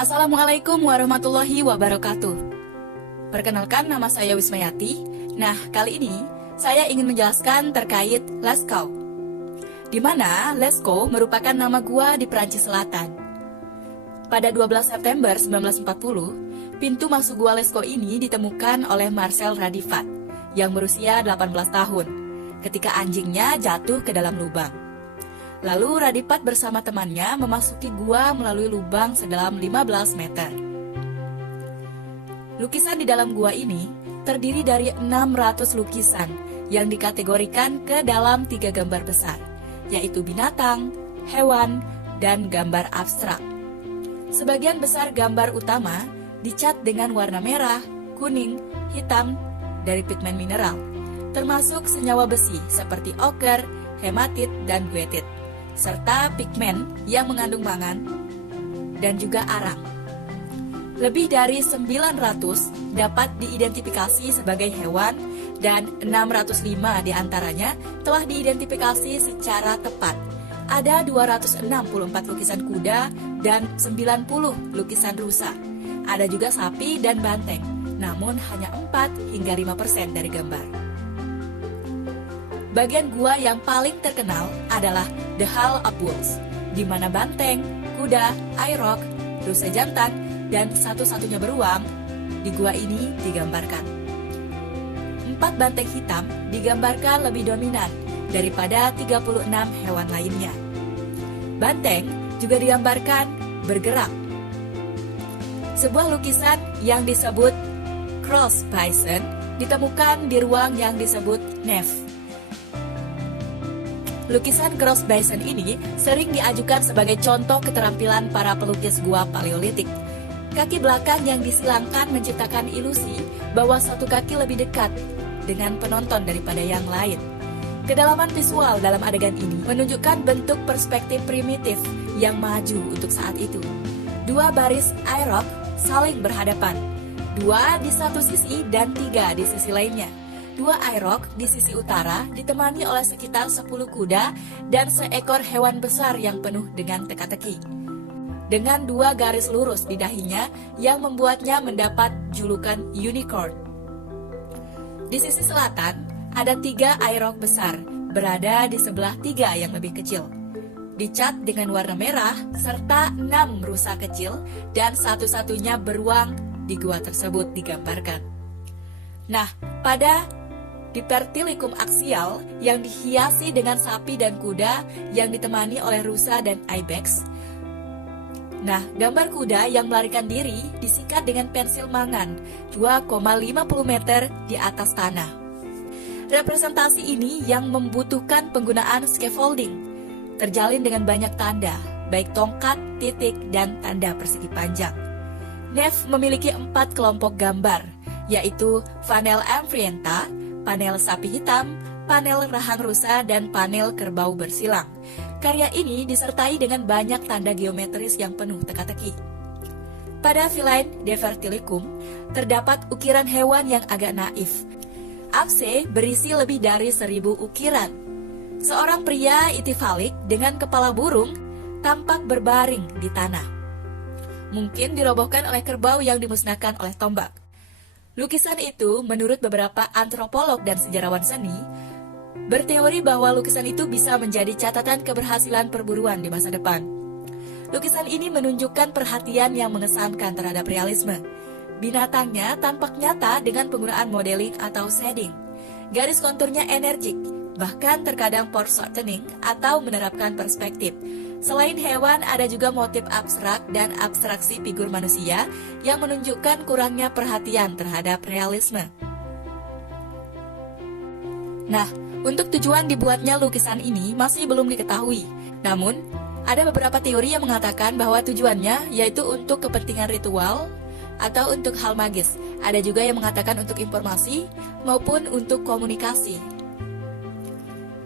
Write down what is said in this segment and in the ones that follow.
Assalamualaikum warahmatullahi wabarakatuh. Perkenalkan, nama saya Wismayati. Nah, kali ini saya ingin menjelaskan terkait Lascaux, di mana Lascaux merupakan nama gua di Perancis Selatan. Pada 12 September 1940, pintu masuk gua Lascaux ini ditemukan oleh Marcel Radifat yang berusia 18 tahun ketika anjingnya jatuh ke dalam lubang. Lalu Radipat bersama temannya memasuki gua melalui lubang sedalam 15 meter. Lukisan di dalam gua ini terdiri dari 600 lukisan yang dikategorikan ke dalam 3 gambar besar, yaitu binatang, hewan, dan gambar abstrak. Sebagian besar gambar utama dicat dengan warna merah, kuning, hitam dari pigmen mineral, termasuk senyawa besi seperti oker, hematit, dan guetit, serta pigmen yang mengandung mangan dan juga arang. Lebih dari 900 dapat diidentifikasi sebagai hewan dan 605 diantaranya telah diidentifikasi secara tepat. Ada 264 lukisan kuda dan 90 lukisan rusa. Ada juga sapi dan banteng, namun hanya 4 hingga 5% dari gambar. Bagian gua yang paling terkenal adalah The Hall of Bulls, di mana banteng, kuda, airok, rusa jantan, dan satu-satunya beruang di gua ini digambarkan. 4 banteng hitam digambarkan lebih dominan daripada 36 hewan lainnya. Banteng juga digambarkan bergerak. Sebuah lukisan yang disebut Cross Bison ditemukan di ruang yang disebut Nef. Lukisan Cross Bison ini sering diajukan sebagai contoh keterampilan para pelukis gua Paleolitik. Kaki belakang yang disilangkan menciptakan ilusi bahwa satu kaki lebih dekat dengan penonton daripada yang lain. Kedalaman visual dalam adegan ini menunjukkan bentuk perspektif primitif yang maju untuk saat itu. 2 baris airok saling berhadapan, 2 di satu sisi dan 3 di sisi lainnya. 2 airok di sisi utara ditemani oleh sekitar 10 kuda dan seekor hewan besar yang penuh dengan teka-teki, dengan 2 garis lurus di dahinya yang membuatnya mendapat julukan unicorn. Di sisi selatan ada 3 airok besar berada di sebelah 3 yang lebih kecil, dicat dengan warna merah serta 6 rusa kecil dan satu-satunya beruang di gua tersebut digambarkan. Nah, pada Dipertilicum axial yang dihiasi dengan sapi dan kuda yang ditemani oleh rusa dan ibex. Nah, gambar kuda yang melarikan diri disikat dengan pensil mangan 2,50 meter di atas tanah. Representasi ini yang membutuhkan penggunaan scaffolding, terjalin dengan banyak tanda, baik tongkat, titik, dan tanda persegi panjang. Nef memiliki 4 kelompok gambar, yaitu panel Amphienta, panel sapi hitam, panel rahang rusa, dan panel kerbau bersilang. Karya ini disertai dengan banyak tanda geometris yang penuh teka-teki. Pada Feline Divertilicum terdapat ukiran hewan yang agak naif. Apse berisi lebih dari 1000 ukiran. Seorang pria itifalik dengan kepala burung tampak berbaring di tanah. Mungkin dirobohkan oleh kerbau yang dimusnahkan oleh tombak. Lukisan itu, menurut beberapa antropolog dan sejarawan seni, berteori bahwa lukisan itu bisa menjadi catatan keberhasilan perburuan di masa depan. Lukisan ini menunjukkan perhatian yang mengesankan terhadap realisme. Binatangnya tampak nyata dengan penggunaan modeling atau shading. Garis konturnya energik, bahkan terkadang pore shortening atau menerapkan perspektif. Selain hewan, ada juga motif abstrak dan abstraksi figur manusia yang menunjukkan kurangnya perhatian terhadap realisme. Nah, untuk tujuan dibuatnya lukisan ini masih belum diketahui. Namun, ada beberapa teori yang mengatakan bahwa tujuannya yaitu untuk kepentingan ritual atau untuk hal magis. Ada juga yang mengatakan untuk informasi maupun untuk komunikasi.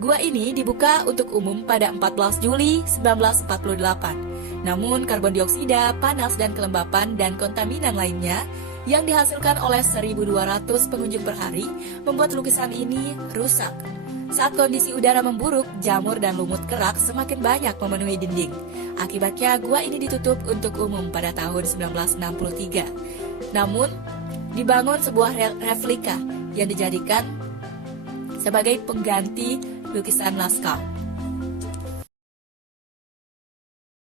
Gua ini dibuka untuk umum pada 14 Juli 1948. Namun karbon dioksida, panas dan kelembapan dan kontaminan lainnya yang dihasilkan oleh 1.200 pengunjung per hari membuat lukisan ini rusak. Saat kondisi udara memburuk, jamur dan lumut kerak semakin banyak memenuhi dinding. Akibatnya, gua ini ditutup untuk umum pada tahun 1963. Namun, dibangun sebuah replika yang dijadikan sebagai pengganti lukisan Lascaux.